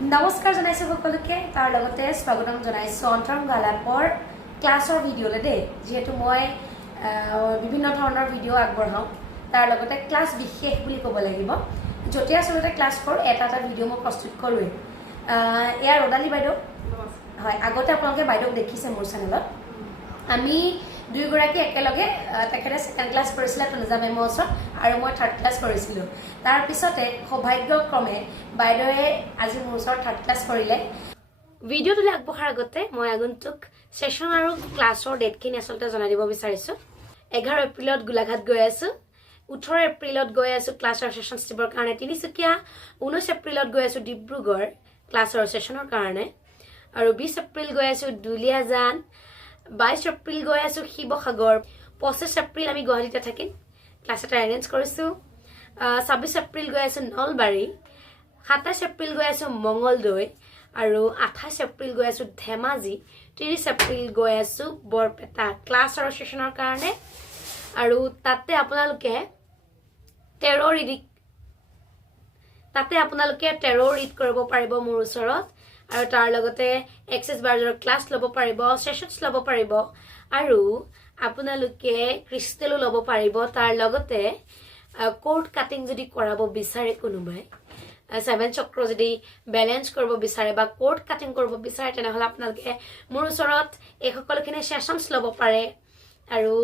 নমস্কাৰ জনাইছো সকলোকে তাৰ লগতে স্বাগতম জনাইছো অন্তৰংগ আলাপৰ ক্লাছৰ ভিডিঅ'লে দে যেহেতু মই বিভিন্ন ধৰণৰ ভিডিঅ' আগবঢ়াওঁ তাৰ লগতে ক্লাছ বিশেষ বুলি ক'ব লাগিব যতে আসলতে ক্লাছ কৰ এটা ভিডিঅ' মই প্ৰস্তুত কৰোঁ এয়া ৰদালি বাইদেউ হয় আগতে আপোনালোকে বাইদেউক দেখিছে মোৰ চেনেলত আমি দুইগৰাকী একেলগে তেখেতে সেকেন্ড ক্লাছ কৰিছিলে তনুজা মেমৰ ওচৰত আৰু মই থাৰ্ড ক্লাছ কৰিছিলোঁ তাৰ পিছতে সৌভাগ্যক্ৰমে বাইদেৱে আজি মোৰ ওচৰত থাৰ্ড ক্লাছ কৰিলে ভিডিঅ'টোলৈ আগবঢ়াৰ আগতে মই আগন্তুক সেশন আৰু ক্লাছৰ ডেটখিনি আসলতে জনাই দিব বিচাৰিছোঁ 11 এপ্ৰিলত গোলাঘাট গৈ আছোঁ 18 এপ্ৰিলত গৈ আছোঁ ক্লাছৰ সেশন ষ্টিপৰ কাৰণে তিনিচুকীয়া 19 এপ্ৰিলত গৈ আছোঁ ডিব্ৰুগড় ক্লাছৰ সেশনৰ কাৰণে আৰু 20 এপ্ৰিল গৈ আছোঁ দুলিয়াজান 22 এপ্ৰিল গৈ আছোঁ শিৱসাগৰ 25 এপ্ৰিল আমি গুৱাহাটীতে থাকিম ক্লাছ এটা এৰেঞ্জ কৰিছোঁ 26 এপ্ৰিল গৈ আছোঁ নলবাৰী 27 এপ্ৰিল গৈ আছোঁ মঙ্গলদৈ আৰু 28 এপ্ৰিল গৈ আছোঁ ধেমাজি 30 এপ্ৰিল গৈ আছোঁ বৰপেটা ক্লাছ আৰু সেশনৰ কাৰণে আৰু তাতে আপোনালোকে 13 ৰিড কৰিব পাৰিব মোৰ ওচৰত আৰু তাৰ লগতে এক্সেস বাৰ্জৰ ক্লাছ ল'ব পাৰিব সেশনছ ল'ব পাৰিব আৰু আপোনালোকে ক্ৰিষ্টেলো ল'ব পাৰিব তাৰ লগতে কোড কাটিং যদি কৰাব বিচাৰে কোনোবাই 7 চক্ৰ যদি বেলেন্স কৰিব বিচাৰে বা কোড কাটিং কৰিব বিচাৰে তেনেহলে আপোনালোকে মোৰ ওচৰত এই সকলোখিনি সেশনছ ল'ব পাৰে আৰু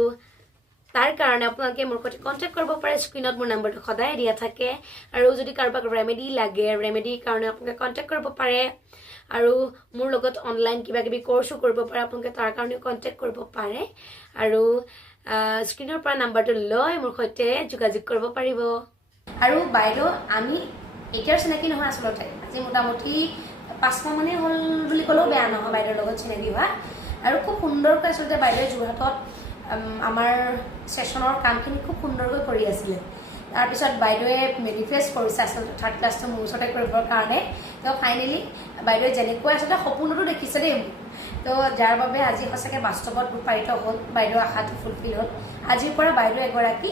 তাৰ কাৰণে আপোনালোকে মোৰ সৈতে কন্টাক্ট কৰিব পাৰে স্ক্ৰিনত মোৰ নম্বৰটো সদায় দিয়া থাকে আৰু যদি কাৰোবাক ৰেমেডি লাগে ৰেমেডিৰ কাৰণে আপোনালোকে কন্টাক্ট কৰিব পাৰে আৰু মোৰ লগত অনলাইন কিবা কিবি কোৰ্সও কৰিব পাৰে আপোনালোকে তাৰ কাৰণে কন্টাক্ট কৰিব পাৰে আৰু স্ক্ৰিনৰ পৰা নম্বৰটো লৈ মোৰ সৈতে যোগাযোগ কৰিব পাৰিব আৰু বাইদেউ আমি এতিয়াৰ চিনাকি নহয় আসলতে আজি মোটামুটি 5 মাহ মানে হ'ল বুলি ক'লেও বেয়া নহয় বাইদেউৰ লগত চিনাকি হোৱা আৰু খুব সুন্দৰকৈ আসলতে বাইদেৱে যোৰহাটত আমাৰ সেশনৰ কামখিনি খুব সুন্দৰকৈ কৰি আছিলে তাৰ পিছত বাইদেৱে মেনিফেষ্ট কৰিছে আসলতে থাৰ্ড ক্লাছটো মোৰ ওচৰতে কৰিবৰ কাৰণে তো ফাইনেলি বাইদেৱে যেনেকৈ আসলতে সপোনতো দেখিছে দেই তো যাৰ বাবে আজি সঁচাকৈ বাস্তৱত ৰূপায়িত হ'ল বাইদেউৰ আশাটো ফুলফিল হ'ল আজিৰ পৰা বাইদেউ এগৰাকী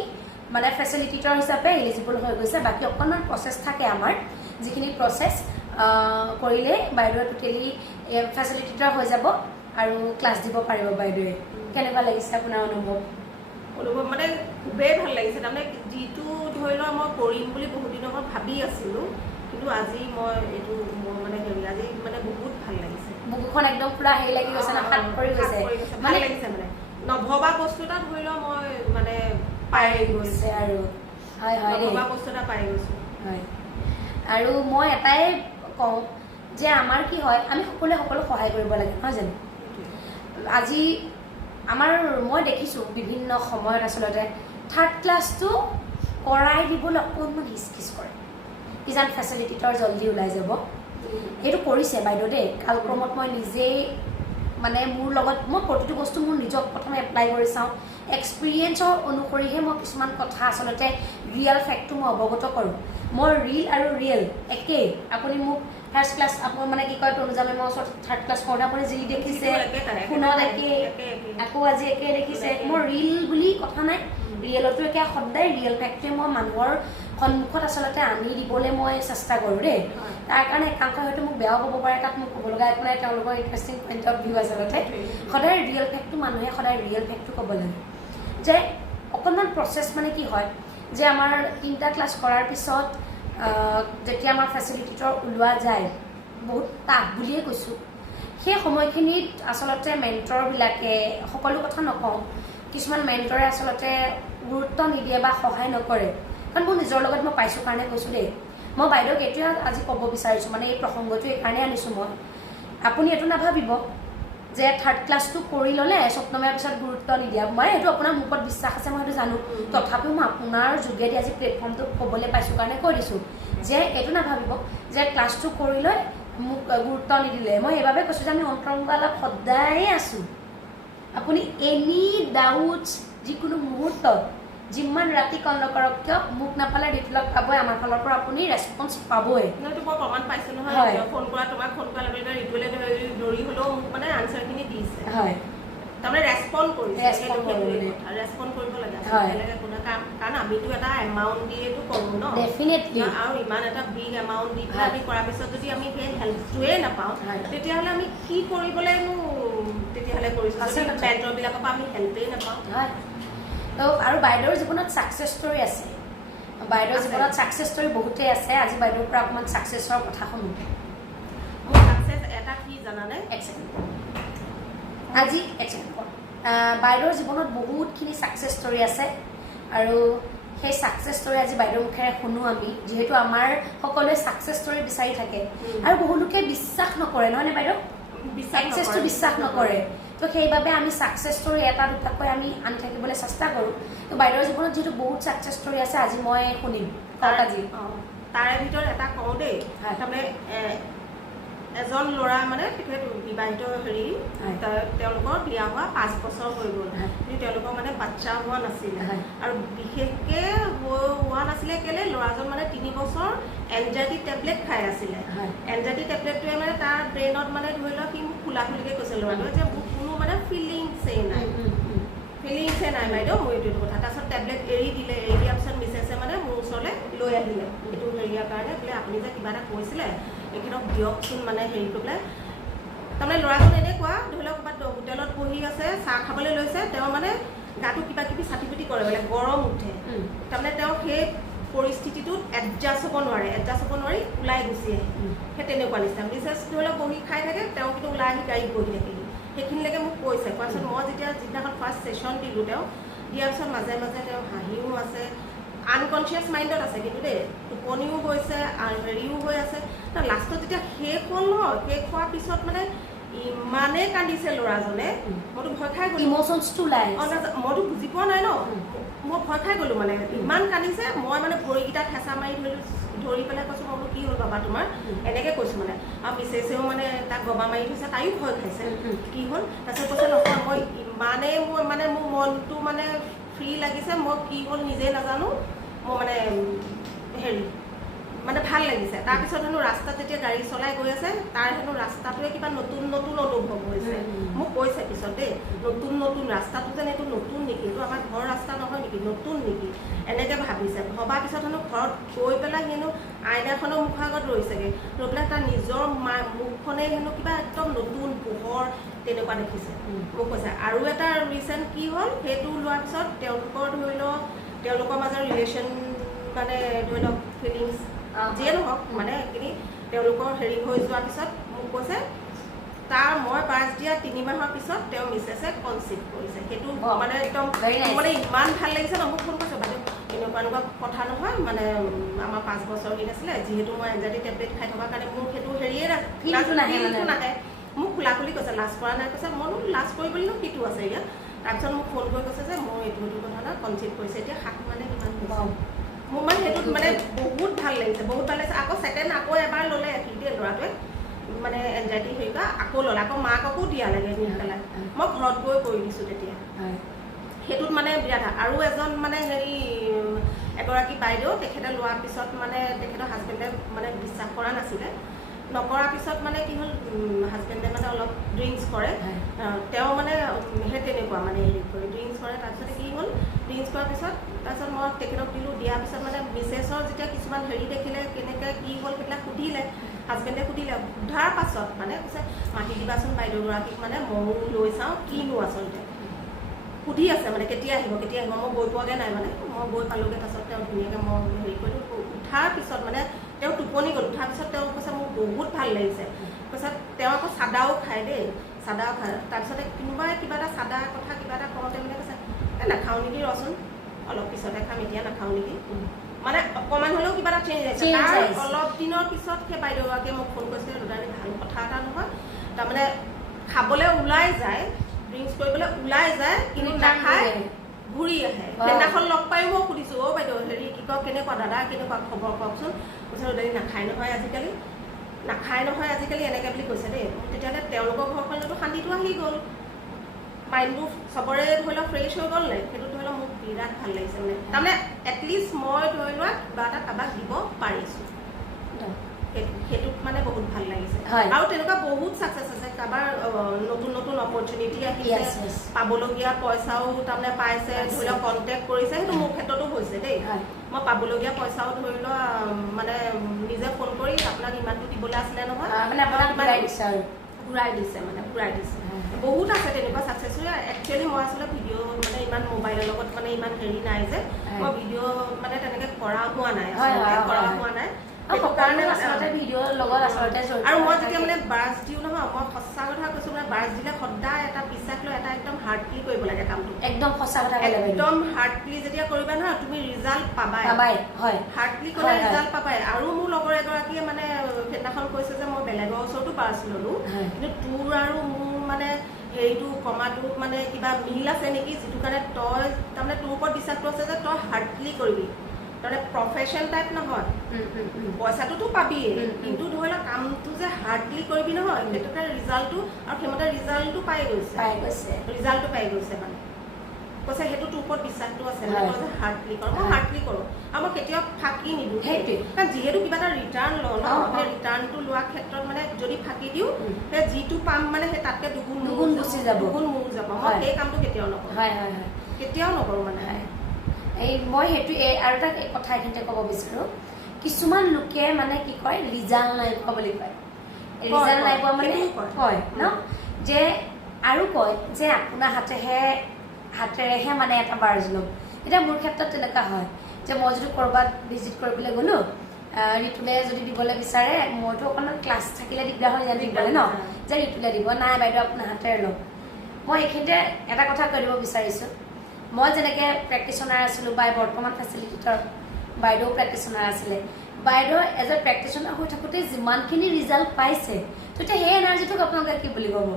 মানে ফেচিলিটেটৰ হিচাপে এলিজিবল হৈ গৈছে বাকি অকণমান প্ৰচেছ থাকে আমাৰ যিখিনি প্ৰচেছ কৰিলে বাইদেউ টোটেলি ফেচিলিটেটৰ হৈ যাব আৰু ক্লাছ দিব পাৰিব বাইদেৱে কেনেকুৱা লাগিছে আপোনাৰ অনুভৱ মানে খুবেই ভাল লাগিছে তাৰমানে যিটো ধৰি লওক মই কৰিম বুলি বহুত দিনৰ পৰা ভাবি আছিলোঁ কিন্তু আজি মই এইটো মোৰ মানে আজি মানে বহুত ভাল লাগিছে বুকুখন একদম পুৰা হেৰি লাগি গৈছে না হাত পৰি গৈছে ভাল লাগিছে মানে নভবা বস্তু এটা ধৰি লওক মই মানে পাই গৈছে আৰু হয় হয় নভবা বস্তু এটা পাই গৈছোঁ হয় আৰু মই এটাই কওঁ যে আমাৰ কি হয় আমি সকলোৱে সকলো সহায় কৰিব লাগে নহয় জানো আজি আমাৰ মই দেখিছোঁ বিভিন্ন সময়ত আসলতে থাৰ্ড ক্লাছটো কৰাই দিবলৈ অকণমান হিচকিচ কৰে কিজান ফেচিলিটেটৰ জলদি ওলাই যাব এইটো কৰিছে বাইদেউ দেই কালক্ৰমত মই নিজেই মানে মোৰ লগত মই প্ৰতিটো বস্তু মোৰ নিজক প্ৰথমে এপ্লাই কৰি চাওঁ এক্সপিৰিয়েঞ্চৰ অনুসৰিহে মই কিছুমান কথা আসলতে ৰিয়েল ফেক্টটো মই অৱগত কৰোঁ মই ৰিল আৰু ৰিয়েল একেই আপুনি মোক ফাৰ্ষ্ট ক্লাছ আপোনাৰ মানে কি কয় তনুজা মেমৰ ওচৰত থাৰ্ড ক্লাছ কৰোঁতে আপুনি যি দেখিছে ফোনত একেই আকৌ আজি একেই দেখিছে মোৰ ৰিল বুলি কথা নাই ৰিয়েলতো একে সদায় ৰিয়েল ফেক্টটোৱে মই মানুহৰ সন্মুখত আসলতে আনি দিবলৈ মই চেষ্টা কৰোঁ দেই তাৰ কাৰণে একাংশ হয়তো মোক বেয়াও হ'ব পাৰে তাত মোক ক'ব লগা একো নাই তেওঁলোকৰ ইণ্টাৰেষ্টিং পইণ্ট অফ ভিউ আচলতে সদায় ৰিয়েল ফেক্টটো মানুহে সদায় ৰিয়েল ফেক্টটো ক'ব লাগে যে অকণমান প্ৰচেছ মানে কি হয় যে আমাৰ 3টা ক্লাছ কৰাৰ পিছত যেতিয়া আমাৰ ফেচিলিটেটৰ ওলোৱা যায় বহুত টাফ বুলিয়ে কৈছোঁ সেই সময়খিনিত আচলতে মেণ্টৰবিলাকে সকলো কথা নকওঁ কিছুমান মেণ্টৰে আচলতে গুৰুত্ব নিদিয়ে বা সহায় নকৰে কাৰণ মোৰ নিজৰ লগত মই পাইছোঁ কাৰণে কৈছোঁ দেই মই বাইদেউক এইটোৱে আজি ক'ব বিচাৰিছোঁ মানে এই প্ৰসংগটো এইকাৰণে আনিছোঁ মই আপুনি এইটো নাভাবিব যে থাৰ্ড ক্লাছটো কৰি ল'লে স্বপ্নময়ৰ পিছত গুৰুত্ব নিদিয়া মই এইটো আপোনাৰ মোৰ ওপৰত বিশ্বাস আছে মই সেইটো জানো তথাপিও মই আপোনাৰ যোগেদি আজি প্লেটফৰ্মটো ক'বলৈ পাইছোঁ কাৰণে কৈ দিছোঁ যে এইটো নাভাবিব যে ক্লাছটো কৰি লৈ মোক গুৰুত্ব নিদিলে মই এইবাবে কৈছোঁ যে আমি অন্তৰংগ আলাপ সদায়ে আছোঁ আপুনি এনি ডাউটছ যিকোনো মুহূৰ্তত যিমান ৰাতি কল নকৰক কিয় মোক নাপালে ৰিপ্লাই পাবই আমাৰ ফালৰ পৰা আপুনি ৰেছপন্স পাবই নইতো মই প্ৰমাণ পাইছোঁ নহয় ফোন কৰা তোমাক ফোন কৰা লগে লগে ৰিটুৱেলে দৌৰি হ'লেও মোক মানে আনচাৰখিনি দিছে হয় তাৰমানে ৰেছপন্ড কৰিছে ৰেছপন্ড কৰিব লাগে বেলেগে কোনো কাম কাৰণ আমিতো এটা এমাউণ্ট দিয়েতো কৰোঁ ন ডেফিনেটলি আৰু ইমান এটা বিগ এমাউণ্ট দি পেলাই আমি কৰাৰ পিছত যদি আমি সেই হেল্পটোৱে নাপাওঁ তেতিয়াহ'লে আমি কি কৰিবলৈনো তেতিয়াহ'লে কৰিছোঁ পেৰেণ্টৰবিলাকৰ পৰা আমি হেল্পেই নাপাওঁ হয় তো আৰু বাইদেউৰ জীৱনত ছাকচেছ ষ্টৰী আছে বাইদেউৰ জীৱনত ছাকচেছ ষ্টৰী বহুতেই আছে আজি বাইদেউৰ পৰা অকণমান ছাকচেছৰ কথা শুনো মোৰ ছাকচেছ এটা কি জানানে আজি বাইদেউৰ জীৱনত বহুতখিনি ছাকচেছ ষ্টৰী আছে আৰু সেই ছাকচেছ ষ্টৰী আজি বাইদেউৰ মুখেৰে শুনো আমি যিহেতু আমাৰ সকলোৱে ছাকচেছ ষ্টৰী বিচাৰি থাকে আৰু বহু লোকে বিশ্বাস নকৰে নহয়নে বাইদেউ ছাকচেছটো বিশ্বাস নকৰে তো সেইবাবে আমি ছাকচেছ ষ্টৰী এটা দুটাকৈ আমি আনি থাকিবলৈ চেষ্টা কৰোঁ তো বাইদেউৰ জীৱনত যিহেতু বহুত ছাকচেছ ষ্টৰী আছে আজি মই শুনিম আজি তাৰে ভিতৰত এটা কওঁ দেই তাৰমানে এজন ল'ৰা মানে তেখেত বিবাহিত হেৰি তেওঁলোকৰ বিয়া হোৱা 5 বছৰ হৈ গ'ল কিন্তু তেওঁলোকৰ মানে বাচ্চা হোৱা নাছিলে আৰু বিশেষকৈ হোৱা নাছিলে কেলে ল'ৰাজন মানে 3 বছৰ এনজাইটি টেবলেট খাই আছিলে এনজাইটি টেবলেটটোৱে মানে তাৰ ব্ৰেইনত মানে ধৰি লওক সি মোক খোলা খুলিকৈ কৈছে ল'ৰাটোৱে যে মোৰ কোনো মানে ফিলিংছেই নাই বাইদেউ মোৰ এইটো কথা তাৰপিছত টেবলেট এৰি দিয়াৰ পিছত মিছেছে মানে মোৰ ওচৰলৈ লৈ আহিলে এইটো হেৰিয়াৰ কাৰণে বোলে আপুনি যে কিবা এটা কৈছিলে এইখিনক দিয়কচোন মানে হেৰি কৰি পেলাই তাৰমানে ল'ৰাজন এনেকুৱা ধৰি লওক ক'ৰবাত হোটেলত বহি আছে চাহ খাবলৈ লৈছে তেওঁ মানে গাটো কিবা কিবি চাটি পিটি কৰে বোলে গৰম উঠে তাৰমানে তেওঁ সেই পৰিস্থিতিটোত এডজাষ্ট হ'ব নোৱাৰি ওলাই গুচি আহে সেই তেনেকুৱা নিচিনা মিছেছ ধৰি লওক বহি খাই থাকে তেওঁ কিন্তু ওলাই আহি গাড়ীত বহি থাকেহি সেইখিনিলৈকে মোক কৈছে কোৱাচোন মই যেতিয়া যিদিনাখন ফাৰ্ষ্ট ছেশ্যন দিলোঁ তেওঁ দিয়াৰ পিছত মাজে মাজে তেওঁ হাঁহিও আছে আনকনচিয়াছ মাইণ্ডত আছে কিন্তু দেই টোপনিও গৈছে আৰু হেৰিও হৈ আছে লাষ্টত যেতিয়া শেষ হ'ল নহয় শেষ হোৱাৰ পিছত মানে ইমানেই কান্দিছে ল'ৰাজনে মইতো ভয় খাই গ'লোঁ ইম'চনছটো ওলাই মইতো বুজি পোৱা নাই ন মই ভয় খাই গ'লোঁ মানে ইমান কান্দিছে মই মানে ভৰিকেইটাত হেঁচা মাৰি ধৰি পেলাই কৈছোঁ মই বোলো কি হ'ল বাবা তোমাৰ এনেকৈ কৈছোঁ মানে আৰু মিছেছেও মানে তাক গবা মাৰি থৈছে তাইও ভয় খাইছে কি হ'ল তাৰপিছত কৈছে নহয় মই ইমানেই মোৰ মনটো মানে ফ্ৰী লাগিছে মই কি হ'ল নিজে নাজানো মই মানে হেৰি মানে ভাল লাগিছে তাৰপিছত হেনো ৰাস্তাত যেতিয়া গাড়ী চলাই গৈ আছে তাৰ হেনো ৰাস্তাটোৱে কিবা নতুন অনুভৱ হৈছে মোক কৈছে পিছত দেই নতুন ৰাস্তাটো যেন এইটো নতুন নেকি এইটো আমাৰ ঘৰ ৰাস্তা নহয় নেকি নতুন নেকি এনেকৈ ভাবিছে ভবাৰ পিছত হেনো ঘৰত গৈ পেলাই হেনো আইনাখনৰ মুখৰ আগত ৰৈছেগৈ ৰৈ পেলাই তাৰ নিজৰ মুখখনে হেনো কিবা একদম নতুন পোহৰ তেনেকুৱা দেখিছে মোক কৈছে আৰু এটা ৰিচেণ্ট কি হ'ল সেইটো লোৱাৰ পিছত তেওঁলোকৰ মাজৰ ৰিলেশ্যন মানে ধৰি লওক ফিলিংছ যিয়ে নহওক মানে এইখিনি তেওঁলোকৰ হেৰি হৈ যোৱাৰ পিছত মোক কৈছে তাৰ মই বাছ দিয়া 3 মাহৰ পিছত তেওঁ মিছেছে কনচিভ কৰিছে সেইটো মানে একদম মানে ইমান ভাল লাগিছে ন মোক ফোন কৰিছে বাইদেউ এনেকুৱা কথা নহয় মানে আমাৰ 5 বছৰ দিন আছিলে যিহেতু মই এনজাইটি টেবলেট খাই থকাৰ কাৰণে মোৰ সেইটো হেৰিয়ে নাহে মোক খোলা খুলি কৈছে লাজ কৰা নাই কৈছে মইনো লাজ কৰিবলৈনো কিটো আছে ইয়াত তাৰপিছত মোক ফোন কৰি কৈছে যে মই এইটো কথা না কনচিভ কৰিছে এতিয়া 7 মানে কিমান মোৰ মানে সেইটোত মানে বহুত ভাল লাগিছে আকৌ ছেকেণ্ড আকৌ এবাৰ ল'লে দেই ল'ৰাটোৱে মানে এনজাইটি হেৰি কৰা আকৌ ল'লে আকৌ মাককো দিয়া লাগে নি পেলাই মই ঘৰত গৈ কৰি দিছোঁ তেতিয়া সেইটোত মানে বিৰাট আৰু এজন মানে হেৰি এগৰাকী বাইদেউ তেখেতে লোৱাৰ পিছত মানে তেখেতৰ হাজবেণ্ডে মানে বিশ্বাস কৰা নাছিলে নকৰাৰ পিছত মানে কি হ'ল হাজবেণ্ডে মানে অলপ ড্ৰিংকছ কৰে তেওঁ মানে সেই তেনেকুৱা মানে হেৰি কৰে ড্ৰিংকছ কৰে তাৰপিছতে কি হ'ল ড্ৰিংকছ কৰাৰ পিছত তাৰপিছত মই তেখেতক দিয়াৰ পিছত মানে মিছেছৰ যেতিয়া কিছুমান হেৰি দেখিলে কেনেকৈ কি হ'ল সেইবিলাক সুধিলে হাজবেণ্ডে সুধিলে সোধাৰ পাছত মানে কৈছে মাতি দিবাচোন বাইদেউগৰাকীক মানে ময়ো লৈ চাওঁ কিনো আচলতে সুধি আছে মানে কেতিয়া আহিব মই গৈ পোৱাগৈ নাই মানে মই গৈ পালোগৈ তাৰপিছত তেওঁ ধুনীয়াকৈ মই হেৰি কৰিলোঁ উঠাৰ পিছত মানে তেওঁ টোপনি গ'ল উঠাৰ পিছত তেওঁ কৈছে মোৰ বহুত ভাল লাগিছে কৈছে তেওঁ আকৌ চাদাও খায় দেই চাদাও খায় তাৰপিছতে কোনোবাই কিবা এটা চাদা কথা কিবা এটা কওঁতে মানে কৈছে নাখাওঁ নেকি ৰচোন অলপ পিছতে খাম এতিয়া নাখাওঁ নেকি মানে অকণমান হ'লেও কিবা এটা চেঞ্জ হৈছে তাৰ অলপ দিনৰ পিছত সেই বাইদেউগৰাকীয়ে মোক ফোন কৰিছিলে দুটানি ভাল কথা এটা নহয় তাৰমানে খাবলৈ ওলাই যায় ড্ৰিংকছ কৰিবলৈ ওলাই যায় কিন্তু নাখায় ঘূৰি আহে সেইদিনাখন লগ পায়ো মই সুধিছোঁ বাইদেউ হেৰি কি কয় কেনেকুৱা দাদা কেনেকুৱা খবৰ কওকচোন কৈছে দাদা নাখায় নহয় আজিকালি এনেকৈ বুলি কৈছে দেই তেতিয়াহ'লে তেওঁলোকৰ ঘৰখনতো শান্তিটো আহি গ'ল মাইণ্ডটো চবৰে ধৰি লওক ফ্ৰেছ হৈ গ'ল নাই সেইটো ধৰি লওক মোক বিৰাট ভাল লাগিছে মানে তাৰমানে এটলিষ্ট মই ধৰি লোৱা কিবা এটা কাৰোবাক দিব পাৰিছোঁ সেইটোত মানে বহুত ভাল লাগিছে হয় আৰু তেনেকুৱা বহুত ছাকচেছ আছে কাৰোবাৰ নতুন নতুন অপৰচুনিটি আহিছে Yes, yes. পাবলগীয়া পইচাও তাৰমানে পাইছে ধৰি লওক কণ্টেক্ট কৰিছে সেইটো মোৰ ক্ষেত্ৰতো হৈছে দেই হয়। মই পাবলগীয়া পইচাও ধৰি লোৱা মানে নিজে ফোন কৰি আপোনাক ইমানটো দিবলৈ আছিলে নহয় মানে আপোনাক ঘূৰাই দিছে আৰু ঘূৰাই দিছে মানে ঘূৰাই দিছে বহুত আছে তেনেকুৱা ছাকচেছ একচুৱেলি মই আচলতে ভিডিঅ' মানে ইমান মোবাইলৰ লগত মানে ইমান হেৰি নাই যে মই ভিডিঅ' মানে তেনেকৈ কৰা হোৱা নাই কৰা হোৱা নাই সেইটো কাৰণে আচলতে ভিডিঅ'ৰ লগত আচলতে আৰু মই যেতিয়া মানে ব্ৰাছ দিওঁ নহয় মই সঁচা কথা কৈছোঁ মানে ব্ৰাছ দিলে সদায় এটা বিশ্বাস লৈ এটা একদম হাৰ্ডলি কৰিব লাগে কামটো একদম সঁচা কথা ক'লে একদম হাৰ্ডলি যেতিয়া কৰিবা নহয় তুমি ৰিজাল্ট পাবাই হয় হাৰ্ডলি কৰিলে ৰিজাল্ট পাবাই আৰু মোৰ লগৰ এগৰাকীয়ে মানে সেইদিনাখন কৈছে যে মই বেলেগৰ ওচৰতো ব্ৰাছ ল'লোঁ কিন্তু তোৰ আৰু মোৰ মানে হেৰিটো কমাটো মানে কিবা মিল আছে নেকি যিটো কাৰণে তই তাৰমানে তোৰ ওপৰত বিশ্বাসটো আছে যে তই হাৰ্ডলি কৰিবি তাৰমানে প্ৰফেশ্যন টাইপ নহয় পইচাটোতো পাবিয়ে কিন্তু ধৰি লওক কামটো যে হাৰ্ডলি কৰিবি নহয় সেইটো কাৰণে ৰিজাল্টটো আৰু সেইমতে ৰিজাল্টটো পাই গৈছে ৰিজাল্টটো পাই গৈছে মানে কৈছে সেইটো তোৰ ওপৰত বিশ্বাসটো আছে মানে তই যে হাৰ্ডলি কৰ মই হাৰ্ডলি কৰোঁ আৰু মই কেতিয়াও ফাঁকি নিদিওঁ কাৰণ যিহেতু কিবা এটা ৰিটাৰ্ণ লওঁ ন সেই ৰিটাৰ্ণটো লোৱাৰ ক্ষেত্ৰত মানে যদি ফাঁকি দিওঁ সেই যিটো পাম মানে সেই তাতকৈ দুগুণ গুচি যাব দুগুণ মোৰ যাব মই সেই কামটো কেতিয়াও নকৰোঁ কেতিয়াও নকৰোঁ মানে এই মই সেইটো আৰু এটা কথা এইখিনিতে ক'ব বিচাৰোঁ কিছুমান লোকে মানে কি কয় ৰিজাল্ট নাই পোৱা বুলি কয় ৰিজাল্ট নাই পোৱা মানে কয় ন যে আৰু কয় যে আপোনাৰ হাতেৰেহে মানে এটা বাৰ্জ ল'ম এতিয়া মোৰ ক্ষেত্ৰত তেনেকুৱা হয় যে মই যদি ক'ৰবাত ভিজিট কৰিবলৈ গ'লোঁ ঋতুলে যদি দিবলৈ বিচাৰে মইতো অকণমান ক্লাছ থাকিলে দিগদাৰ হয় জানো দিবলৈ ন যে ঋতুলে দিব নাই বাইদেউ আপোনাৰ হাতেৰে ল'ম মই এইখিনিতে এটা কথা কৈ দিব বিচাৰিছোঁ মই যেনেকৈ প্ৰেক্টিশ্যনাৰ আছিলোঁ বা বৰ্তমান ফেচিলিটেটৰ বাইদেউ প্ৰেক্টিশ্যনাৰ আছিলে বাইদেউ এজ এ প্ৰেক্টিশ্যনাৰ হৈ থাকোঁতে যিমানখিনি ৰিজাল্ট পাইছে তেতিয়া সেই এনাৰ্জিটোক আপোনালোকে কি বুলি ক'ব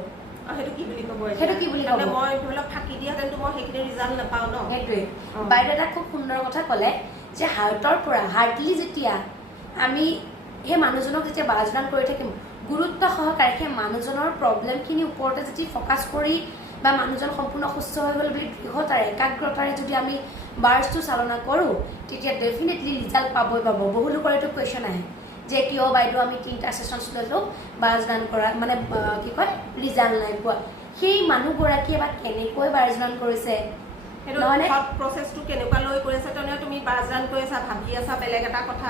সেইটো কি বুলি ক'ব সেইটো কি বুলি ক'ব মই ধৰি লওক ফাঁকি দিয়া তেন্তে মই সেইখিনি ৰিজাল্ট নাপাওঁ ন সেইটোৱে বাইদেউ এটা খুব সুন্দৰ কথা ক'লে যে হাৰ্টৰ পৰা হাৰ্টলি যেতিয়া আমি সেই মানুহজনক যেতিয়া বাজনান কৰি থাকিম গুৰুত্ব সহকাৰে সেই মানুহজনৰ প্ৰব্লেমখিনিৰ ওপৰতে যদি ফ'কাছ কৰি বা মানুহজন সম্পূৰ্ণ সুস্থ হৈ গ'ল বুলি দৃঢ়তাৰে একাগ্ৰতাৰে যদি আমি বাৰ্ছটো চালনা কৰোঁ তেতিয়া ডেফিনেটলি ৰিজাল্ট পাবই পাব বহু লোকৰ এইটো কুৱেশ্যন আহে যে কিয় বাইদেউ আমি 3টা ছেশ্যনছ ল'লোঁ বাৰ্জনান কৰা মানে কি কয় ৰিজাল্ট নাই পোৱা সেই মানুহগৰাকীয়ে বা কেনেকৈ বাৰ্জনান কৰিছে সেইটো প্ৰচেছটো কেনেকুৱা লৈ কৰিছে তেনেহ'লে তুমি বাৰ্জনান কৰি আছা ভাবি আছা বেলেগ এটা কথা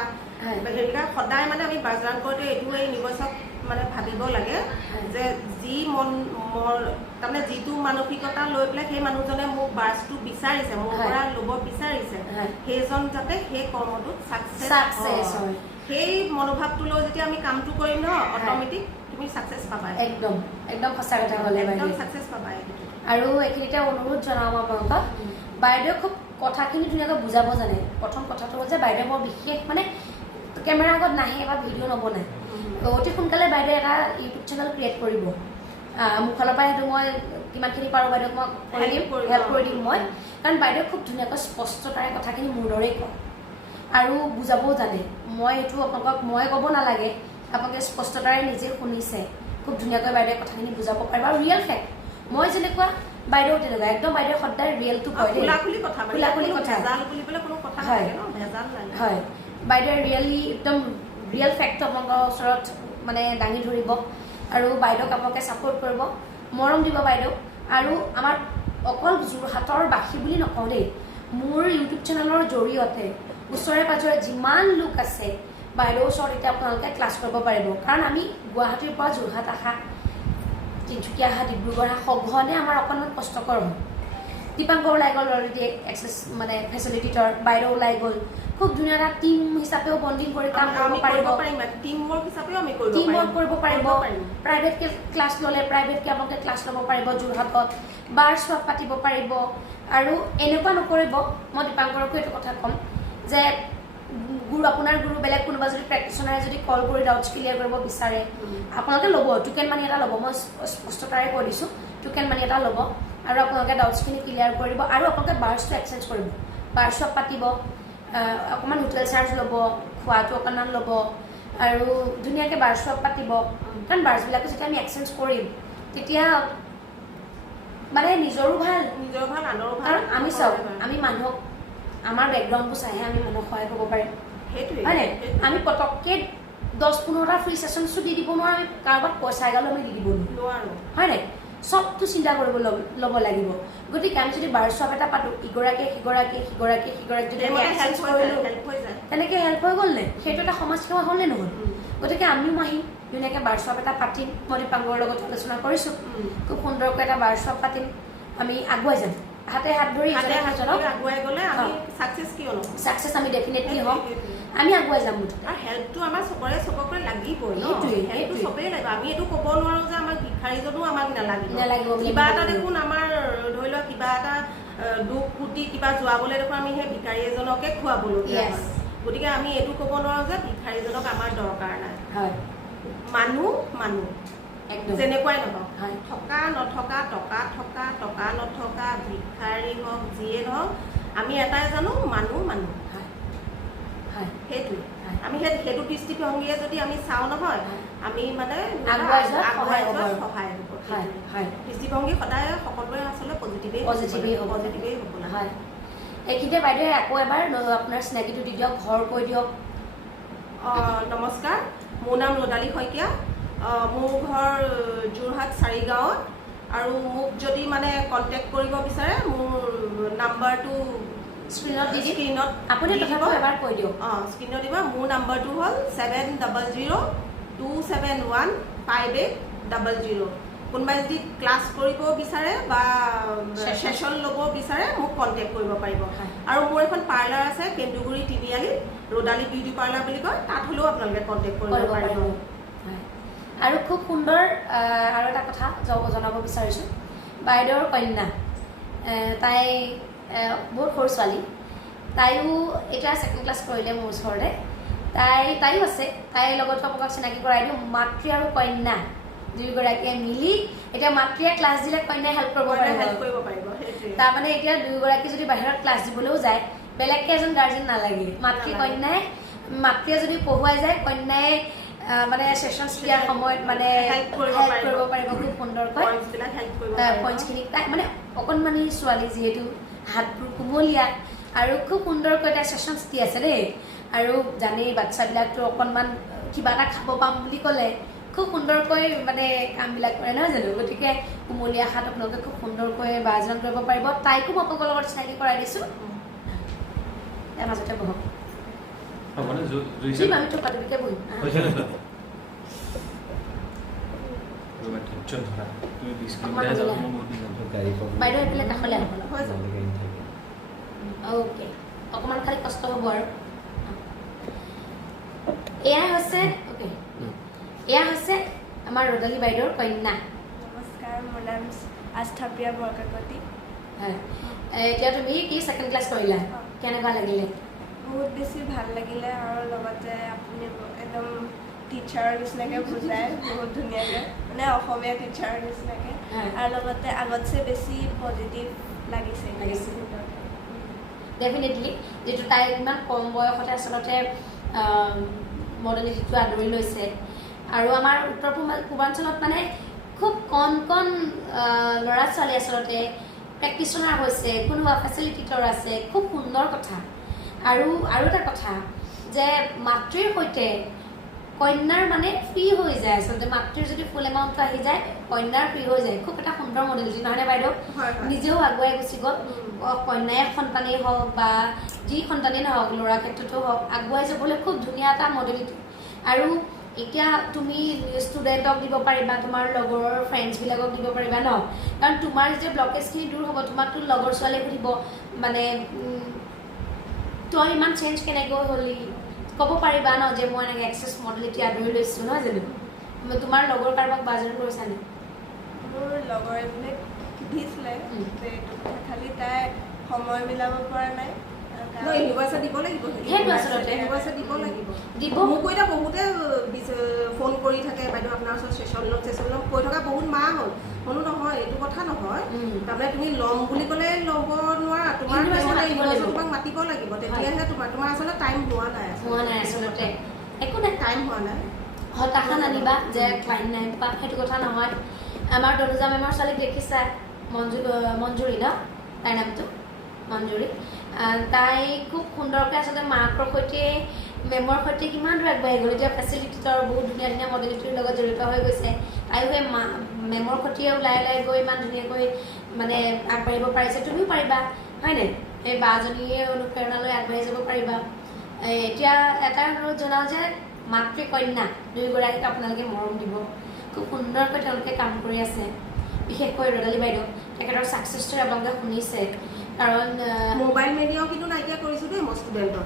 হেৰিকা সদায় মানে আমি বাৰ্জনান কৰোঁতে এইটো এই নিবচক মানে ভাবিব লাগে যে যি তাৰমানে যিটো মানসিকতা লৈ পেলাই সেই মানুহজনে মোক বাৰ্ছটো বিচাৰিছে মোৰ পৰা ল'ব বিচাৰিছে সেইজন যাতে সেই কৰ্মটোত ছাকচেছ হয় সেই মনোভাৱটো লৈ যেতিয়া আমি কামটো কৰিম ন অট'মেটিক তুমি ছাকচেছ পাবা একদম একদম সঁচা কথা ক'লে একদম ছাকচেছ পাবা আৰু এইখিনিতে অনুৰোধ জনাওঁ আপোনালোকক বাইদেউ খুব কথাখিনি ধুনীয়াকৈ বুজাব জানে প্ৰথম কথাটো হ'ল যে বাইদেউ বৰ বিশেষ মানে কেমেৰাৰ আগত নাহে বা ভিডিঅ' নবনায় অতি সোনকালে বাইদেউ এটা ইউটিউব চেনেল ক্ৰিয়েট কৰিব মোৰ ফালৰ পৰা সেইটো মই কিমানখিনি পাৰোঁ বাইদেউক মই হেল্প কৰি দিম মই কাৰণ বাইদেউ খুব ধুনীয়াকৈ স্পষ্টতাৰে কথাখিনি মোৰ দৰেই কয় আৰু বুজাবও জানে মই এইটো আপোনালোকক মই ক'ব নালাগে আপোনালোকে স্পষ্টতাৰে নিজে শুনিছে খুব ধুনীয়াকৈ বাইদেৱে কথাখিনি বুজাব পাৰিব আৰু ৰিয়েল ফেক্ট মই যেনেকুৱা বাইদেউ তেনেকুৱা একদম বাইদেউ সদায় ৰিয়েলটো কয় খোলাখুলি কথা হয় বাইদেৱে ৰিয়েলি একদম ৰিয়েল ফেক্টটো আপোনালোকৰ ওচৰত মানে দাঙি ধৰিব আৰু বাইদেউক আপোনালোকে ছাপোৰ্ট কৰিব মৰম দিব বাইদেউ আৰু আমাৰ অকল যোৰহাটৰ বাসী বুলি নকওঁ দেই মোৰ ইউটিউব চেনেলৰ জৰিয়তে ওচৰে পাজৰে যিমান লোক আছে বাইদেউৰ ওচৰত এতিয়া আপোনালোকে ক্লাছ কৰিব পাৰিব কাৰণ আমি গুৱাহাটীৰ পৰা যোৰহাট অহা তিনিচুকীয়া অহা ডিব্ৰুগড় অহা সঘনে আমাৰ অকণমান কষ্টকৰ হয় দীপাংকৰ ওলাই গ'ল অলৰেডি এক্সেছ মানে ফেচিলিটেটৰ বাইদেউ ওলাই গ'ল খুব ধুনীয়া এটা টিম হিচাপেও বণ্ডিং কৰি কাম কৰিব পাৰিব টিম ৱৰ্ক হিচাপেও আমি কৰিব পাৰিব প্ৰাইভেটকৈ ক্লাছ ল'লে প্ৰাইভেটকৈ আপোনালোকে ক্লাছ ল'ব পাৰিব যোৰহাটত বাৰ্ছ ৱৰ্ক পাতিব পাৰিব আৰু এনেকুৱা নকৰিব মই দীপাংকৰকো এইটো কথা ক'ম যে আপোনাৰ গুৰু বেলেগ কোনোবা যদি প্ৰেক্টিশ্যনাৰে যদি কল কৰি ডাউটছ ক্লিয়াৰ কৰিব বিচাৰে আপোনালোকে ল'ব টোকেন মানি এটা ল'ব মই স্পষ্টতাৰে কৈ দিছোঁ টোকেন মানি এটা ল'ব আৰু আপোনালোকে ডাউটছখিনি ক্লিয়াৰ কৰি দিব আৰু আপোনালোকে বাৰ্ছটো এক্সচেঞ্জ কৰিব বাৰ্ছ ৱৰ্ক পাতিব অকণমান হোটেল চাৰ্জ ল'ব খোৱাটো অকণমান ল'ব আৰু ধুনীয়াকৈ বাৰ্ছ ৱৰ্ক পাতিব কাৰণ বাৰ্ছবিলাকো যেতিয়া আমি এক্সচেঞ্জ কৰিম তেতিয়া মানে নিজৰো ভাল আনৰো ভাল কাৰণ আমি চাওক আমি মানুহক আমাৰ বেকগ্ৰাউণ্ডটো চাইহে আমি মানুহক সহায় কৰিব পাৰিম হয়নে আমি পটককৈ 10-15টা ফ্ৰী ছেশ্যনছো দি দিব নোৱাৰোঁ, আমি কাৰোবাক পইচা এগালো আমি দি দিব নোৱাৰোঁ, হয় নাই? চবটো চিন্তা কৰিব ল'ব লাগিব। গতিকে আমি যদি বাৰশ্বপ এটা পাতোঁ, ইগৰাকীয়ে সিগৰাকীয়ে যদি আমি এক্সেঞ্জ কৰিলোঁ, তেনেকৈ হেল্প হৈ গ'ল নে? সেইটো এটা সমাজসেৱা হ'ল নে নহ'ল? গতিকে আমিও আহিম ধুনীয়াকৈ বাৰশ্বপ এটা পাতিম, মই দীপাংকৰৰ লগত আলোচনা কৰিছোঁ, খুব সুন্দৰকৈ এটা বাৰশ্বপ পাতিম, আমি আগুৱাই যাম হাতে হাত ধৰি আগুৱাই গ'লে আমি ছাকচেছ কিয় নহ'ম? ছাকচেছ আমি ডেফিনেটলি হ'ম, আমি আগুৱাই যাম মুঠতে। আৰু হেল্পটো আমাৰ চবকে লাগিবই ন, হেল্পটো চবেই লাগিব। আমি এইটো ক'ব নোৱাৰোঁ যে আমাক ভিক্ষাৰীজনো আমাক নালাগিব। কিবা এটা দেখোন আমাৰ ধৰি লওক কিবা এটা দুখ কুটি কিবা যোৱাবলৈ দেখোন আমি সেই ভিক্ষাৰী এজনকে খুৱাবলগীয়া হয়। গতিকে আমি এইটো ক'ব নোৱাৰোঁ যে ভিক্ষাৰীজনক আমাৰ দৰকাৰ নাই। মানুহ যেনেকুৱাই নহওক, থকা নথকা, টকা থকা টকা নথকা, ভিক্ষাৰী হওক যিয়ে নহওক, আমি এটাই জানো মানুহ। সেইটোৱে আমি সেইটো দৃষ্টিভংগীয়ে যদি আমি চাওঁ নহয়, আমি মানে আগুৱাই যোৱাত সহায় হ'ব। দৃষ্টিভংগী সদায় সকলোৰে আচলতে পজিটিভেই হ'ব লাগে। এইখিনিতে বাইদেৱে আকৌ এবাৰ আপোনাৰ চিনাকিটো দি দিয়ক, ঘৰ কৈ দিয়ক। নমস্কাৰ, মোৰ নাম ৰ'দালি শইকীয়া, মোৰ ঘৰ যোৰহাট চাৰিগাঁৱত। আৰু মোক যদি মানে কণ্টেক্ট কৰিব বিচাৰে, মোৰ নাম্বাৰটো স্ক্ৰীণত আপুনি এবাৰ কৈ দিয়ক। স্ক্ৰীণত দিব। মোৰ নাম্বাৰটো হ'ল 7002715800। কোনোবাই যদি ক্লাছ কৰিব বিচাৰে বা ছেশ্যন ল'ব বিচাৰে মোক কণ্টেক্ট কৰিব পাৰিব। আৰু মোৰ এখন পাৰ্লাৰ আছে কেন্দুগুৰি তিনিআলিত, ৰ'দালি বিউটি পাৰ্লাৰ বুলি কয়, তাত হ'লেও আপোনালোকে কণ্টেক্ট কৰিব পাৰিব। আৰু খুব সুন্দৰ আৰু এটা কথা জনাব বিচাৰিছোঁ, বাইদেউৰ কন্যা, তাই বহুত সৰু ছোৱালী, তাইও এতিয়া 2nd ক্লাছ কৰিলে মোৰ ওচৰতে, তাইও আছে, তাইৰ লগতো আপোনাক চিনাকি কৰাই দিওঁ। মাতৃ আৰু কন্যা দুয়োগৰাকীয়ে মিলি এতিয়া মাতৃয়ে ক্লাছ দিলে কন্যাই হেল্প কৰিব পাৰিব। তাৰমানে এতিয়া দুয়োগৰাকী যদি বাহিৰত ক্লাছ দিবলৈও যায়, বেলেগকৈ এজন গাৰ্জেন নালাগে। মাতৃয়ে যদি পঢ়ুৱাই যায়, কন্যাই মানে ছেশ্যন দিয়াৰ সময়ত মানে হেল্প কৰিব পাৰিব খুব সুন্দৰকৈ পইণ্টছখিনি। তাই মানে অকণমানি ছোৱালী যিহেতু, হাতবোৰ কোমলীয়া, আৰু খুব সুন্দৰকৈ তাই ছেশ্যনছ দি আছে দেই। আৰু জানেই বাচ্ছাবিলাকতো অকণমান কিবা এটা খাব পাম বুলি ক'লে খুব সুন্দৰকৈ মানে কামবিলাক কৰে নহয় জানো? গতিকে কোমলীয়া হাত আপোনালোকে খুব সুন্দৰকৈ বাজন কৰিব পাৰিব। তাইকো মই আপোনালোকৰ লগত চিনাকি কৰাই দিছোঁ। ইয়াৰ মাজতে বহক, আমি তোৰ পাতিকে বহিম। বাইদেউ এইফালে কাষলৈ আহিব। অ'কে, অকণমান খালি কষ্ট হ'ব আৰু। এয়া হৈছে আমাৰ ৰ'দালি বাইদেউৰ কন্যা। নমস্কাৰ, মোৰ নাম আস্থাপ্ৰিয়া বৰকাকতি। হয়, এতিয়া তুমি কি 2nd ক্লাছ কৰিলা, কেনেকুৱা লাগিলে? বহুত বেছি ভাল লাগিলে, আৰু লগতে আপুনি একদম টিচাৰৰ নিচিনাকৈ বুজায়, বহুত ধুনীয়াকৈ, মানে অসমীয়া টিচাৰৰ নিচিনাকৈ, আৰু লগতে আগতছে বেছি পজিটিভ লাগিছে। ডেফিনেটলি, যিটো তাই ইমান কম বয়সতে আচলতে মডেলিটিটো আদৰি লৈছে। আৰু আমাৰ উত্তৰ পূৰ্বাঞ্চলত মানে খুব কণ ল'ৰা ছোৱালী আচলতে প্ৰেক্টিচনাৰ হৈছে, কোনোবা ফেচিলিটেটৰ আছে, খুব সুন্দৰ কথা। আৰু এটা কথা যে মাতৃৰ সৈতে কন্যাৰ মানে ফ্ৰী হৈ যায় আচলতে, মাতৃৰ যদি ফুল এমাউণ্টটো আহি যায়, কন্যাৰ ফ্ৰী হৈ যায়। খুব এটা সুন্দৰ মডেলিটি নহয়নে বাইদেউ? নিজেও আগুৱাই গুচি গ'ল, কন্যাই সন্তানেই হওক বা যি সন্তানেই নহওক, ল'ৰাৰ ক্ষেত্ৰতো হওক, আগুৱাই যাবলৈ খুব ধুনীয়া এটা মডেলিটি। আৰু এতিয়া তুমি ষ্টুডেণ্টক দিব পাৰিবা, তোমাৰ লগৰ ফ্ৰেণ্ডছবিলাকক দিব পাৰিবা ন, কাৰণ তোমাৰ যেতিয়া ব্লকেজখিনি দূৰ হ'ব, তোমাকতো লগৰ ছোৱালীয়ে সুধিব মানে তই ইমান চেঞ্জ কেনেকৈ হ'লি, ক'ব পাৰিবা ন যে মই এনেকৈ এক্সেছ মডেলিটি আদৰি লৈছোঁ নহয় জানো? তোমাৰ লগৰ কাৰোবাক বাজাৰ কৰিছানে? মোৰ লগৰ এজনীক সুধিছিলে যে এইটো কথা, খালি তাই সময় মিলাব পৰা নাই। ইউনিভাৰ্চিটি দিব লাগিব, সেইটো আচলতে ইউনিভাৰ্চিটি দিব। মোকো এতিয়া বহুতে ফোন কৰি থাকে, বাইদেউ আপোনাৰ ওচৰত ছেশ্যন ল'ম কৈ থকা বহুত মাহ হ'ল। কোনো নহয়, এইটো কথা নহয়। তাৰমানে তুমি ল'ম বুলি ক'লে ল'ব নোৱাৰা, তোমাক মাতিব লাগিব, তেতিয়াহে তোমাৰ আচলতে টাইম হোৱা নাই আচলতে। একো নাই, টাইম হোৱা নাই। হতাশা নানিবা যে ক্লাইণ্ট নাই বা সেইটো কথা নহয়। আমাৰ তনুজা মেমৰ ছোৱালীক দেখিছা, মঞ্জুৰী ন তাইৰ নামটো, মঞ্জুৰী। তাই খুব সুন্দৰকৈ আচলতে মাকৰ সৈতে মেমৰ সৈতে কিমান দূৰ আগবাঢ়ি গ'ল এতিয়া ফেচিলিটেটৰ বহুত ধুনীয়া ধুনীয়া মডেলিটিৰ লগত জড়িত হৈ গৈছে তাইও সেই মেমৰ সৈতে ওলাই গৈ ইমান ধুনীয়াকৈ মানে আগবাঢ়িব পাৰিছে তুমিও পাৰিবা হয়নে এই বাজনীয়ে অনুপ্ৰেৰণা লৈ আগবাঢ়ি যাব পাৰিবা এতিয়া এটা অনুৰোধ জনাওঁ যে মাতৃ কন্যা দুয়োগৰাকীক আপোনালোকে মৰম দিব খুব সুন্দৰকৈ তেওঁলোকে কাম কৰি আছে বিশেষকৈ ৰদালি বাইদেউ তেখেতৰ ছাকচেছ ষ্টৰী আপোনালোকে শুনিছে কাৰণ মোবাইল মিডিয়াও কিন্তু নাইকিয়া কৰিছোঁ দেই মই ষ্টুডেণ্টৰ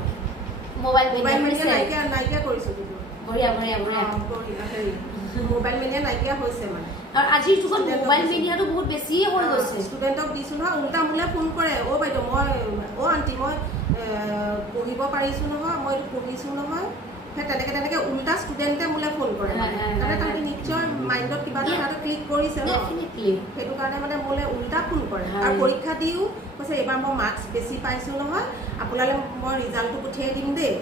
মোবাইল মিডিয়া নাইকিয়া কৰিছোঁ কিন্তু বঢ়িয়া মোবাইল মিডিয়া নাইকিয়া হৈছে মানে আৰু আজিৰ যুগত মোবাইল মিডিয়াটো বহুত বেছিয়ে হৈ গৈছে ষ্টুডেণ্টক দিছোঁ নহয় উল্টা মোলৈ ফোন কৰে বাইদেউ মই আণ্টি মই পঢ়িব পাৰিছোঁ নহয় মই এইটো পঢ়িছোঁ নহয় সেই তেনেকৈ উল্টা ষ্টুডেণ্টে মোলৈ ফোন কৰে মানে তাহাঁতি নিশ্চয় মাইণ্ডত কিবা এটা ক্লিক কৰিছে ন সেইটো কাৰণে মানে মোলৈ উল্টা ফোন কৰে আৰু পৰীক্ষা দিও কৈছে এইবাৰ মই মাৰ্কছ বেছি পাইছোঁ নহয় আপোনালৈ মই ৰিজাল্টটো পঠিয়াই দিম দেই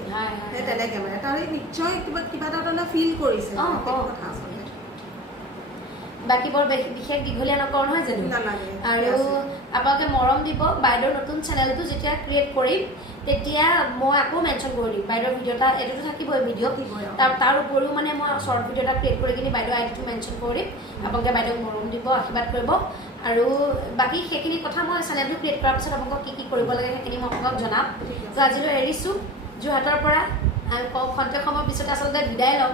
সেই তেনেকৈ মানে তাহাঁতি নিশ্চয় কিবা এটা তাৰমানে ফিল কৰিছে কথা আচলতে বাকী বৰ বিশেষ দীঘলীয়া নকৰোঁ নহয় জানো আৰু আপোনালোকে মৰম দিব বাইদেউৰ নতুন চেনেলটো যেতিয়া ক্ৰিয়েট কৰিম তেতিয়া মই আকৌ মেনশ্যন কৰি দিম বাইদেউৰ ভিডিঅ' এটা এইটোতো থাকিবই ভিডিঅ' তাৰ উপৰিও মানে মই শ্বৰ্ট ভিডিঅ' এটা ক্ৰিয়েট কৰি কিনি বাইদেউৰ আইডিটো মেনশ্যন কৰি দিম আপোনালোকে বাইদেউক মৰম দিব আশীৰ্বাদ কৰিব আৰু বাকী সেইখিনি কথা মই চেনেলটো ক্ৰিয়েট কৰাৰ পিছত আপোনালোকক কি কৰিব লাগে সেইখিনি মই আপোনালোকক জনাম তো আজিলৈ এৰিছোঁ যোৰহাটৰ পৰা আমি খন্তেক সময়ৰ পিছতে আচলতে বিদায় ল'ম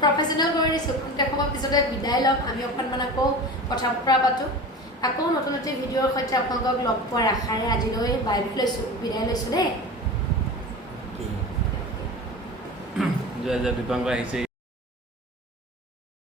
প্ৰফেশ্যনেল কৰি দিছোঁ খন্তেক সময়ৰ পিছতে বিদায় ল'ম আমি অকণমান আকৌ কথা বতৰা পাতোঁ আকৌ নতুন ভিডিঅ'ৰ সৈতে আপোনালোকক লগ পোৱাৰ আশাৰে আজিলৈ বিদায় লৈছোঁ দেই জয় জয় দীপাংকৰ আহিছে